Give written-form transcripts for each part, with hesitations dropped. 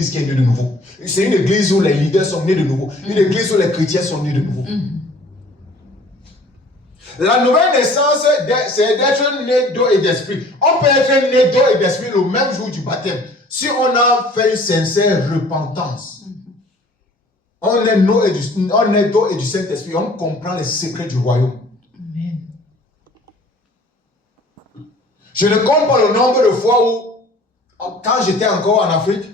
église qui est née de nouveau. C'est une église où les leaders sont nés de nouveau. Une église où les chrétiens sont nés de nouveau. La nouvelle naissance, c'est d'être né d'eau et d'esprit. On peut être né d'eau et d'esprit le même jour du baptême. Si on a fait une sincère repentance, on est d'eau et du Saint-Esprit, on comprend les secrets du royaume. Amen. Je ne compte pas le nombre de fois où, quand j'étais encore en Afrique,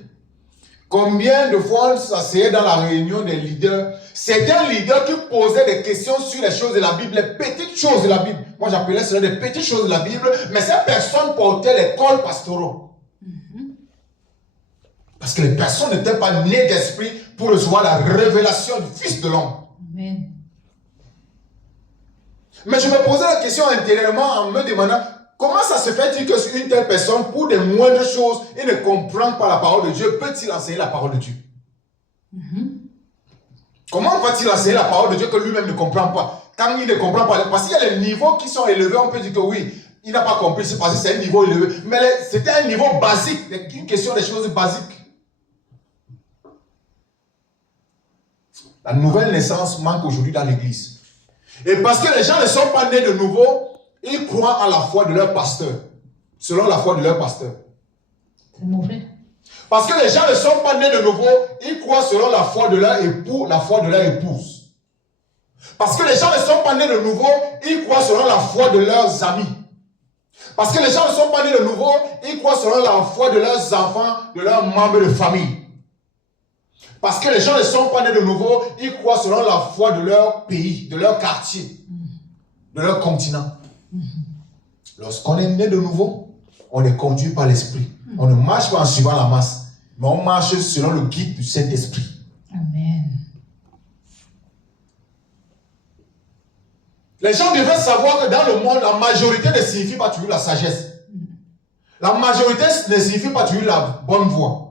combien de fois on s'asseyait dans la réunion des leaders. C'était un leader qui posait des questions sur les choses de la Bible, les petites choses de la Bible. Moi, j'appelais cela des petites choses de la Bible, mais ces personnes portaient les cols pastoraux. Parce que les personnes n'étaient pas nées d'esprit pour recevoir la révélation du Fils de l'homme. Amen. Mais je me posais la question intérieurement en me demandant comment ça se fait-il qu'une telle personne, pour des moindres choses, il ne comprend pas la parole de Dieu, peut-il enseigner la parole de Dieu? Comment va-t-il enseigner la parole de Dieu que lui-même ne comprend pas? Quand il ne comprend pas, parce qu'il y a les niveaux qui sont élevés, on peut dire que oui, il n'a pas compris, c'est parce que c'est un niveau élevé. Mais c'était un niveau basique, une question des choses basiques. La nouvelle naissance manque aujourd'hui dans l'église. Et parce que les gens ne sont pas nés de nouveau, ils croient à la foi de leur pasteur, selon la foi de leur pasteur. C'est mauvais. Parce que les gens ne sont pas nés de nouveau, ils croient selon la foi de leur époux, la foi de leur épouse. Parce que les gens ne sont pas nés de nouveau, ils croient selon la foi de leurs amis. Parce que les gens ne sont pas nés de nouveau, ils croient selon la foi de leurs enfants, de leurs membres de famille. Parce que les gens ne sont pas nés de nouveau, ils croient selon la foi de leur pays, de leur quartier, de leur continent. Lorsqu'on est né de nouveau, on est conduit par l'esprit. On ne marche pas en suivant la masse, mais on marche selon le guide du Saint-Esprit. Amen. Les gens devraient savoir que dans le monde, la majorité ne signifie pas toujours la sagesse. La majorité ne signifie pas toujours la bonne voie.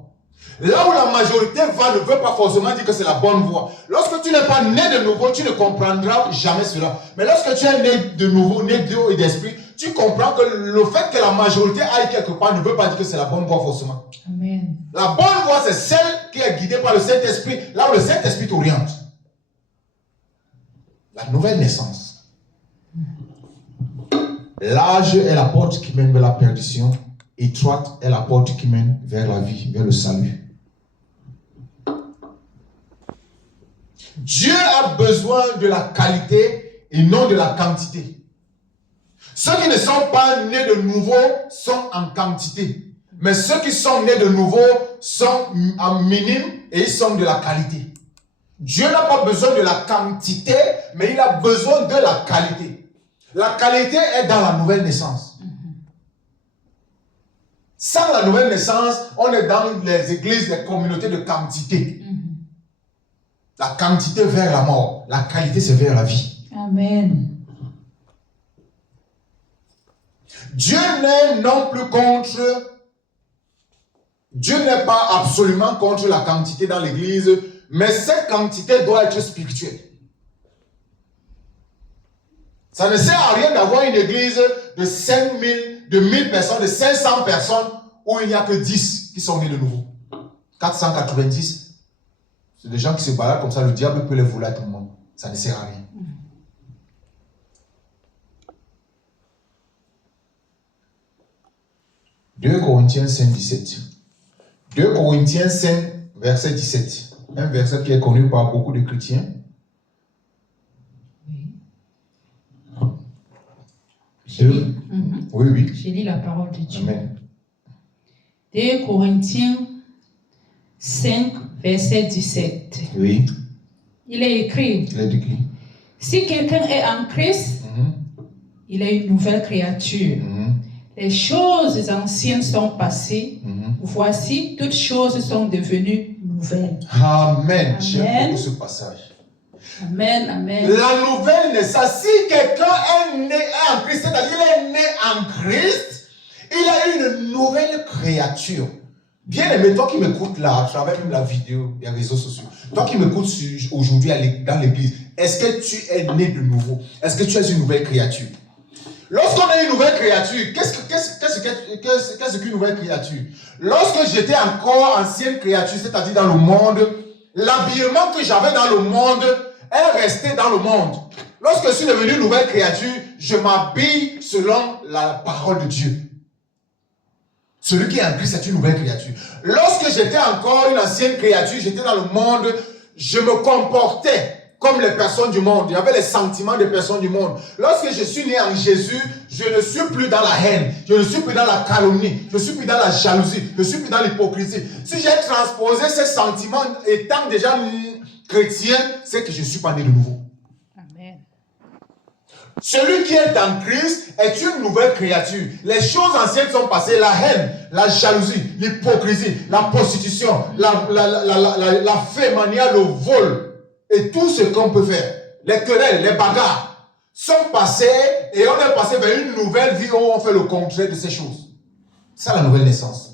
Là où la majorité va ne veut pas forcément dire que c'est la bonne voie. Lorsque tu n'es pas né de nouveau, tu ne comprendras jamais cela. Mais lorsque tu es né de nouveau, né d'eau et d'esprit, tu comprends que le fait que la majorité aille quelque part ne veut pas dire que c'est la bonne voie forcément. Amen. La bonne voie, c'est celle qui est guidée par le Saint-Esprit, là où le Saint-Esprit t'oriente. La nouvelle naissance. Large est la porte qui mène vers la perdition, étroite est la porte qui mène vers la vie, vers le salut. Dieu a besoin de la qualité et non de la quantité. Ceux qui ne sont pas nés de nouveau sont en quantité. Mais ceux qui sont nés de nouveau sont en minime et ils sont de la qualité. Dieu n'a pas besoin de la quantité, mais il a besoin de la qualité. La qualité est dans la nouvelle naissance. Sans la nouvelle naissance, on est dans les églises, les communautés de quantité. La quantité vers la mort, la qualité c'est vers la vie. Amen. Dieu n'est non plus contre, Dieu n'est pas absolument contre la quantité dans l'église, mais cette quantité doit être spirituelle. Ça ne sert à rien d'avoir une église de 5000, de 1000 personnes, de 500 personnes, où il n'y a que 10 qui sont nés de nouveau. 490, c'est des gens qui se baladent comme ça, le diable peut les voler à tout le monde. Ça ne sert à rien. « 2 Corinthiens 5, 17. 2 Corinthiens 5, verset 17. Un verset qui est connu par beaucoup de chrétiens. Oui. J'ai lu la parole de Dieu. Amen. 2 Corinthiens 5, verset 17. Oui. Il est écrit. Si quelqu'un est en Christ, il est une nouvelle créature. Les choses anciennes sont passées. Voici, toutes choses sont devenues nouvelles. Amen. J'aime beaucoup ce passage. Amen, amen. La nouvelle naissance, si quelqu'un est né en Christ, c'est-à-dire il est né en Christ, il a une nouvelle créature. Bien aimé, toi qui m'écoutes là, à travers même la vidéo, des réseaux sociaux, toi qui m'écoutes aujourd'hui dans l'église, est-ce que tu es né de nouveau? Est-ce que tu es une nouvelle créature? Lorsqu'on est une nouvelle créature, qu'est-ce qu'une nouvelle créature? Lorsque j'étais encore ancienne créature, c'est-à-dire dans le monde, l'habillement que j'avais dans le monde est resté dans le monde. Lorsque je suis devenu une nouvelle créature, je m'habille selon la parole de Dieu. Celui qui est en Christ est une nouvelle créature. Lorsque j'étais encore une ancienne créature, j'étais dans le monde, je me comportais comme les personnes du monde. Il y avait les sentiments des personnes du monde. Lorsque je suis né en Jésus, je ne suis plus dans la haine, je ne suis plus dans la calomnie, je ne suis plus dans la jalousie, je ne suis plus dans l'hypocrisie. Si j'ai transposé ces sentiments étant déjà chrétien, c'est que je ne suis pas né de nouveau. Amen. Celui qui est en Christ est une nouvelle créature. Les choses anciennes sont passées, la haine, la jalousie, l'hypocrisie, la prostitution, la fémania, le vol et tout ce qu'on peut faire. Les querelles, les bagarres sont passées et on est passé vers une nouvelle vie où on fait le contraire de ces choses. C'est la nouvelle naissance.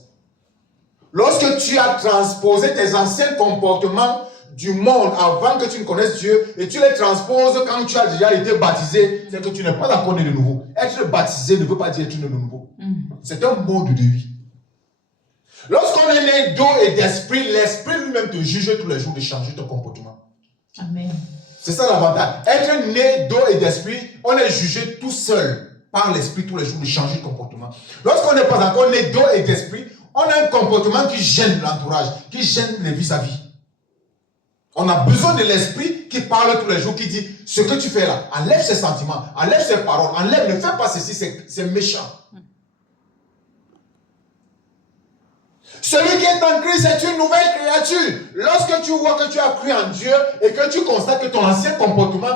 Lorsque tu as transposé tes anciens comportements du monde avant que tu ne connaisses Dieu et tu les transposes quand tu as déjà été baptisé, c'est que tu n'es pas encore né de nouveau. Être baptisé ne veut pas dire être né de nouveau. C'est un mode de vie. Lorsqu'on est né d'eau et d'esprit, l'esprit lui-même te juge tous les jours de changer ton comportement. Amen. C'est ça l'avantage. Être né d'eau et d'esprit, on est jugé tout seul par l'esprit tous les jours de changer de comportement. Lorsqu'on n'est pas encore né d'eau et d'esprit, on a un comportement qui gêne l'entourage, qui gêne les vis-à-vis. On a besoin de l'esprit qui parle tous les jours, qui dit ce que tu fais là, enlève ses sentiments, enlève ses paroles, enlève, ne fais pas ceci, c'est méchant. Celui qui est en Christ est une nouvelle créature. Lorsque tu vois que tu as cru en Dieu et que tu constates que ton ancien comportement